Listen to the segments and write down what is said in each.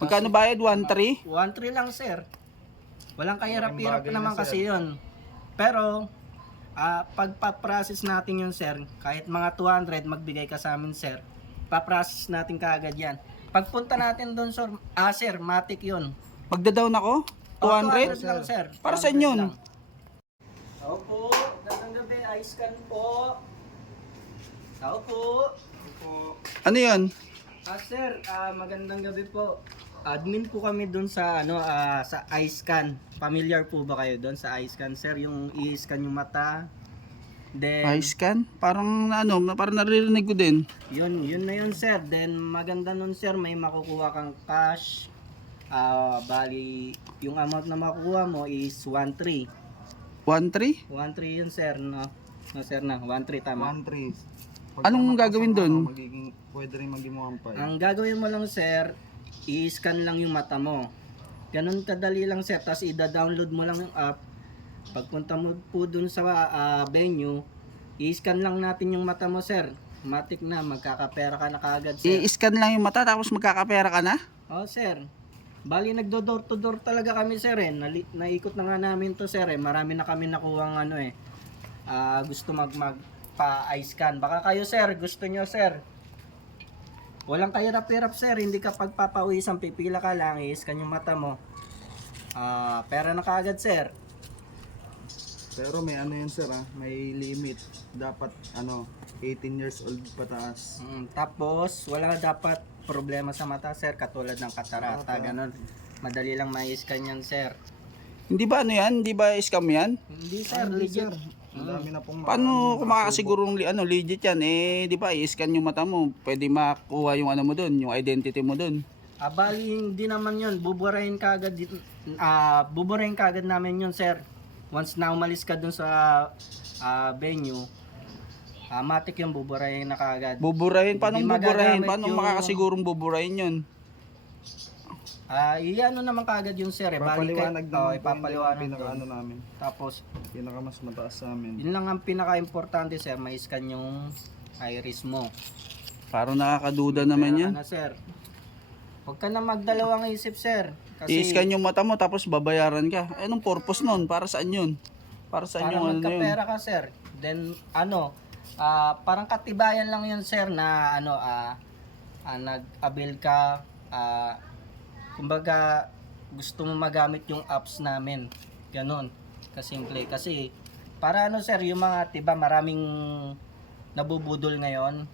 Magkano bayad? 1.3? 1.3 lang sir. Walang kahirap-hirap bagay naman na, sir. kasi yun. Pero, pagpa-process natin yun sir, kahit mga 200 magbigay ka sa amin sir, pa-process natin kaagad yan. Pagpunta natin doon sir, matik yun. Magda-down ako? 200? 200 lang sir. Para 200 saan yun? lang. Tao po, gandang gabi, ice can po. Tao po. Ano yun? Sir, magandang gabi po. Admin po kami doon sa sa iScan. Familiar po ba kayo doon sa iScan, sir? Yung i-scan yung mata. Then Eye scan? Parang parang naririnig ko din. yun na yun, sir. Then maganda nun, sir, may makukuha kang cash. Bali yung amount na makukuha mo is 1.3. 1.3? 1.3 yun, sir, no? No, sir, na 1.3 tama. 1.3. Anong gagawin dun? Pwede rin maging 1.5. Ang gagawin mo lang sir, i-scan lang yung mata mo. Ganun kadali lang sir, tapos i-download mo lang yung app. Pagpunta mo po dun sa venue, i-scan lang natin yung mata mo sir. Matik na, magkakapera ka na kaagad sir. I-scan lang yung mata tapos magkakapera ka na? Oh sir, bali nagdo-door to door talaga kami sir eh. Naikot na nga namin to sir eh. Marami na kami nakuhang gusto pa-i-scan. Baka kayo sir, gusto nyo sir. Walang kahirap-hirap sir, hindi ka pagpapawisan, pipila ka lang, i-scan yung mata mo. Pera na kaagad sir. Pero may ano yun sir may limit. Dapat 18 years old pataas. Tapos, wala dapat problema sa mata sir, katulad ng katarata, ganun. Madali lang ma-scan yan sir. Hindi ba yan? Hindi ba scam yan? Hindi sir, legit. Ang dami na pong Paano kung makakasigurong legit yan? Di ba i-scan yung mata mo, pwede makuha yung mo doon, yung identity mo doon. Bali hindi naman yun, buburahin kagad buburahin kagad namin yun sir. Once na umalis ka dun sa venue, matik yung buburahin na kagad. Buburahin? Paano Hindi buburahin? magagamit Paano yung- makakasigurong buburahin yun? Iano naman kagad yung sir eh. Bali Papaliwanag naman ipapaliwanag pinaka doon. namin. Tapos, Pinaka mas mataas sa amin. yun lang ang pinaka-importante sir, may scan yung iris mo. Parang nakakaduda naman yan. Sir. Huwag ka na magdalawang isip sir. Kasi I-scan yung mata mo tapos babayaran ka. Anong purpose nun? Para saan yun? Para saan para yung na yun? magkapera ka sir. Then parang katibayan lang yun sir na nag-avail ka, kumbaga gusto mo magamit yung apps namin. Ganon. Kasimple. Kasi para sir, yung mga tiba maraming nabubudol ngayon.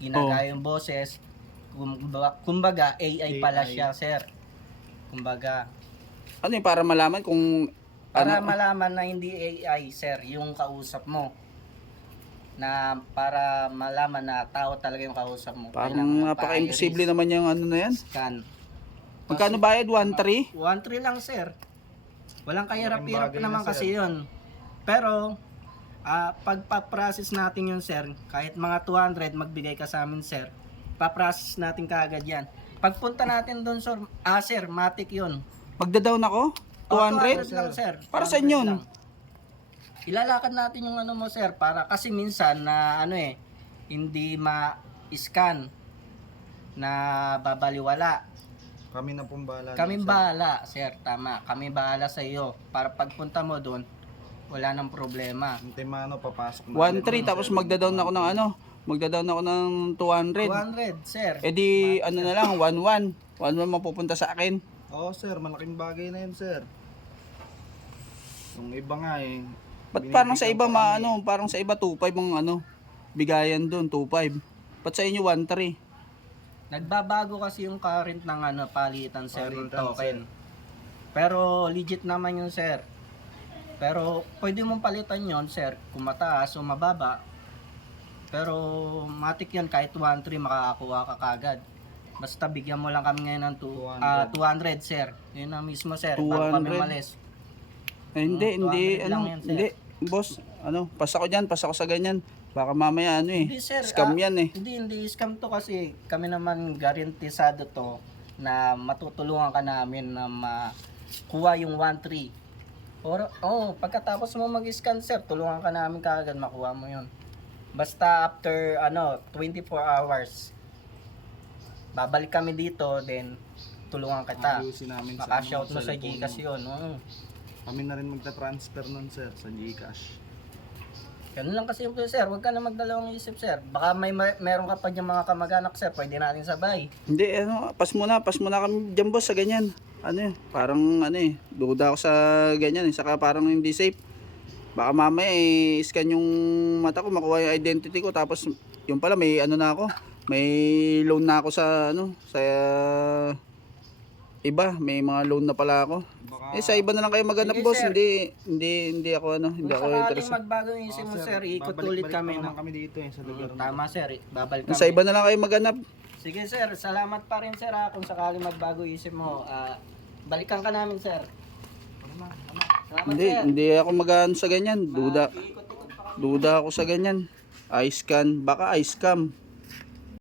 Ginagaya yung boses. Kumbaga AI pala siya sir. Kumbaga Ano yun? Para malaman kung para malaman na hindi AI sir yung kausap mo. Na para malaman na tao talaga yung kausap mo. parang Kailangan napaka-imposible pa-iris, naman yung na yan. scan. Magkano bayad? 1.3? 1.3 lang sir. Walang kahirap-hirap Malaking bagay naman na, sir. kasi yun. Pero pagpa-process natin yun sir, kahit mga 200 magbigay ka sa amin sir, pa-process natin kaagad yan. Pagpunta natin doon sir, matik yun. Magda-down ako? 200? 200 lang sir. Para saan 200 yun? lang. Ilalakad natin yung mo sir para kasi minsan na hindi ma-scan na babaliwala. Kami na pong bahala. Kami bahala sir, tama. Kami bahala sa iyo para pagpunta mo doon wala nang problema. Hintay mano papasok 1.3 tapos magda-down ako ng magda-down ako ng 200. 200 sir. Eh di na lang 1.1. 1.1 mapupunta sa akin. Oo sir, malaking bagay na yun sir. Yung iba nga Ba't parang sa binibigyan iba pa kami. parang sa iba 2.5 ang bigayan doon 2.5. Ba't sa inyo 1.3? Nagbabago kasi yung current ng palitan sir ng Palitan, token. Pero legit naman yun sir. Pero pwede mong palitan yon sir kung mataas o mababa. Pero matik yun kahit 1.3 makakakuha ka kagad. Basta bigyan mo lang kami ngayon ng 200 sir. Yun na mismo sir. Bago kami 200? malis. Eh, hindi 200 lang yan, sir. hindi. Boss, pas ako diyan, pas ako sa ganyan. Baka mamaya Hindi sir. scam yan eh. Hindi scam to kasi kami naman garantisado to na matutulungan ka namin na makuha yung 1.3. Pagkatapos mo mag-scan sir, tulungan ka namin kaagad makuha mo yun. Basta after 24 hours babalik kami dito, then tulungan kita. Ayusin namin sa Maka-shout mo sa cellphone Gcash mo. yun. Oo. Kami na rin magta-transfer nun sir sa Gcash. Ganun lang kasi yung sir, huwag ka na magdalawang isip sir. Baka meron ka pa dyan mga kamag-anak sir, pwede natin sabay. Hindi, ano, pas muna kami dyan boss sa ganyan. Ano parang ano duda ako sa ganyan saka parang hindi safe. Baka mamaya scan yung mata ko, makuha yung identity ko, tapos yung pala may ano na ako, may loan na ako sa ano, sa iba, may mga loan na pala ako. Baka, Sa iba na lang kayo maghanap Sige, boss, sir. hindi ako ano, hindi Kung ako sakaling interested. magbago yung isip mo sir, ikot ulit babalik-balik kami pa na. naman kami dito sa lugar na. Tama sir, babalik Sa kami. iba na lang kayo maghanap. Sige sir, salamat pa rin sir ha, kung sakaling magbago yung isip mo. Balikan ka namin sir. Salamat sir. Hindi ako magano sa ganyan. Ikot-ikot pa kami. Duda ako sa ganyan. I-scan, baka I-scam.